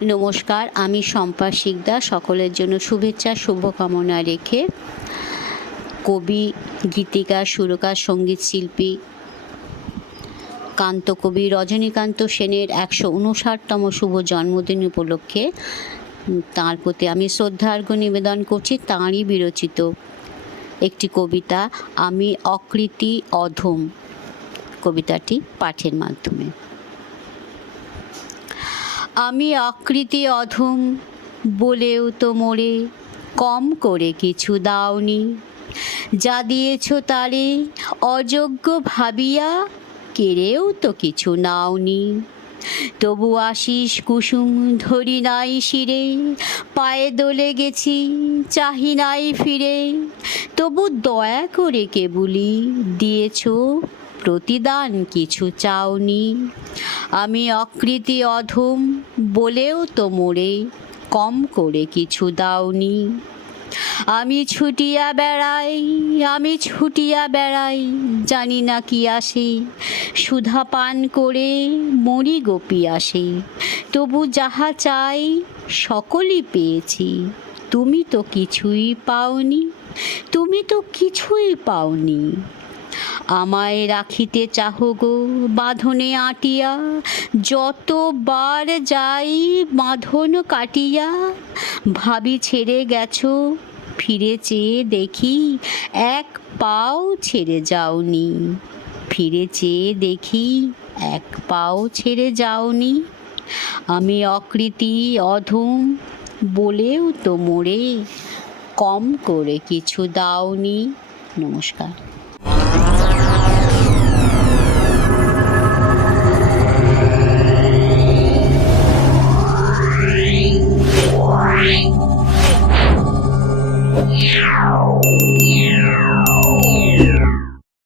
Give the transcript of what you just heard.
নমস্কার, আমি শম্পা শিকদার। সকলের জন্য শুভেচ্ছা, শুভকামনা রেখে কবি, গীতিকার, সুরকার, সংগীত শিল্পী, কান্তকবি রজনীকান্ত সেনের একশো উনষাটতম শুভ জন্মদিন উপলক্ষে তাঁর প্রতি আমি শ্রদ্ধার্ঘ্য নিবেদন করছি। তাঁরই বিরচিত একটি কবিতা, আমি অকৃতি অধম। কবিতাটি পাঠের মাধ্যমে। আমি আকৃতি অধম, বলেও তো মোরে কম করে কিছু দাওনি। যা দিয়েছ তারে অযোগ্য ভাবিয়া কেড়েও তো কিছু নাওনি। তবু আশিস কুসুম ধরি নাই শিরে, পায়ে দোলে গেছি, চাহি নাই ফিরে। তবু দয়া করে কেবলি দিয়েছ প্রতিদান কিছু চাওনি। আমি অকৃতি অধম বলেও তো মোরে কম করে কিছু দাওনি। আমি ছুটিয়া বেড়াই, আমি ছুটিয়া বেড়াই, জানি না কি আসে। সুধা পান করে মরি গোপী আসে। তবু যাহা চাই সকলই পেয়েছি। তুমি তো কিছুই পাওনি, তুমি তো কিছুই পাওনি। আমায় রাখিতে চাহ গো বাঁধনে আটিয়া, যতবার যাই বাঁধন কাটিয়া, ভাবি ছেড়ে গেছো, ফিরে চেয়ে দেখি, এক পাও ছেড়ে যাওনি। ফিরে চেয়ে দেখি, এক পাও ছেড়ে যাওনি। আমি অকৃতি, অধম, বলেও তো মোরে, কম করে কিছু দাওনি। নমস্কার। 了。